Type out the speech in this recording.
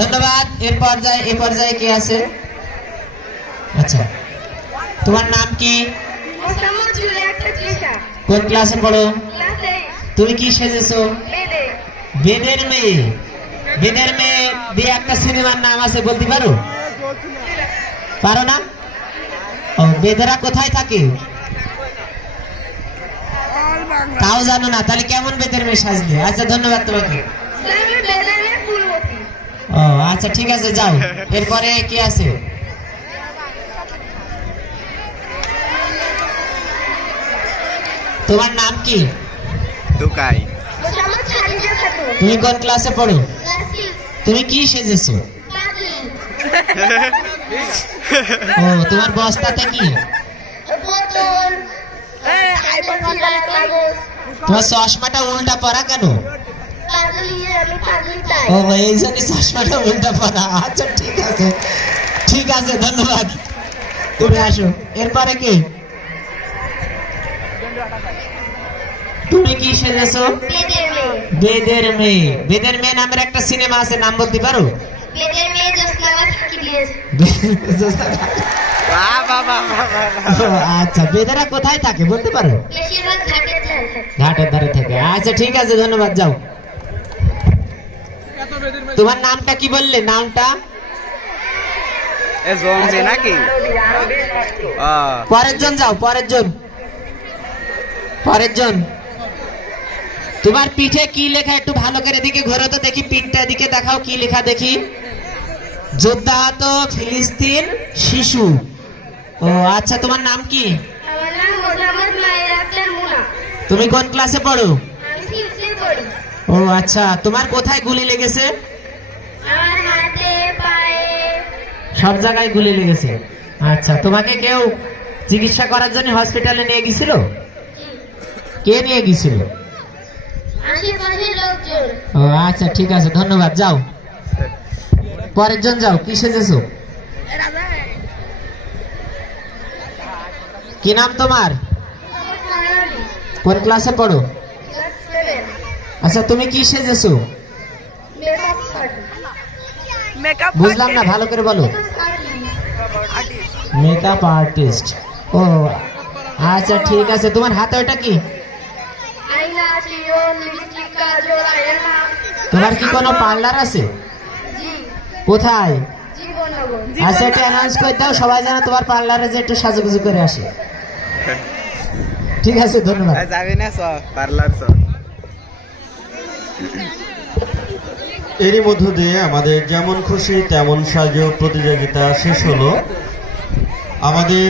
ধন্যবাদ। এর পর্যায়ে কে আছে? আচ্ছা, তোমার নাম কি? কোন ক্লাসে পড়ো? তুমি কি সেজেছো? বেদের মেয়ে। বেদের মেয়ে দিয়ে একটা সিনেমার নাম আছে, বলতে পারো? পারো না? ও, বেদেরা কোথায় থাকে তাও জানো না? তাহলে কেমন বেদের মেয়ে সাজলে? আচ্ছা, ধন্যবাদ তোমাকে। ও আচ্ছা, ঠিক আছে, যাও। এরপরে কি আছে? তোমার নাম কি? দুকাই। তুমি কোন ক্লাসে পড়ো? তুমি কি সেজেছো? ও, তোমার বস্তাতে কি? তোমার চশমাটা উল্টা পরা কেন? ও, এই জন্য চশমাটা উল্টা পরা। আচ্ছা, ঠিক আছে, ধন্যবাদ। তুমি আসো। এরপরে কি? তুমি কি সেজেছো? বেদের মেয়ে। বেদের মেয়ে নামের একটা সিনেমা আছে, নাম বলতে পারো? আচ্ছা, বেদেরা কোথায় থাকে বলতে পারো? ঘাটের ধারে থাকে। আচ্ছা, ঠিক আছে, ধন্যবাদ, যাও। তোমার নামটা কি বললে? নামটা নাকি? পরের জন যাও, পরের জন। তোমার পিঠে কি লেখা? একটু ভালো করে দিকে ঘোরো তো দেখি, পিঠটা দিকে দেখাও, কি লেখা দেখি? যোদ্ধাহত ফিলিস্তিন শিশু। ও আচ্ছা, তোমার নাম কি? তুমি কোন ক্লাসে পড়ো? ও আচ্ছা, তোমার কোথায় গুলি লেগেছে? সব জায়গায় গুলি লেগেছে। আচ্ছা, তোমাকে কেউ চিকিৎসা করার জন্য হসপিটালে নিয়ে গেছিল? কে নিয়ে গেছিল? ও আচ্ছা, ঠিক আছে, ধন্যবাদ, যাও। পরের জন যাও। কি সেজেছো? কি নাম তোমার? কোন ক্লাসে পড়ো? আচ্ছা, তুমি কি সেজেছো? বুঝলাম না, ভালো করে বলো। Makeup artist. ও আচ্ছা, ঠিক আছে। তোমার হাতে ওটা কি? তোমার কি কোনো পার্লার আছে? কোথায়? আচ্ছা, এটা অ্যানাউন্স করে দাও, সবাই যেন তোমার পার্লারে যে একটু সাজুগুজু করে আসে। ঠিক আছে, ধন্যবাদ। এরই মধ্য দিয়ে আমাদের যেমন খুশি তেমন সাজো প্রতিযোগিতা শেষ হলো। আমাদের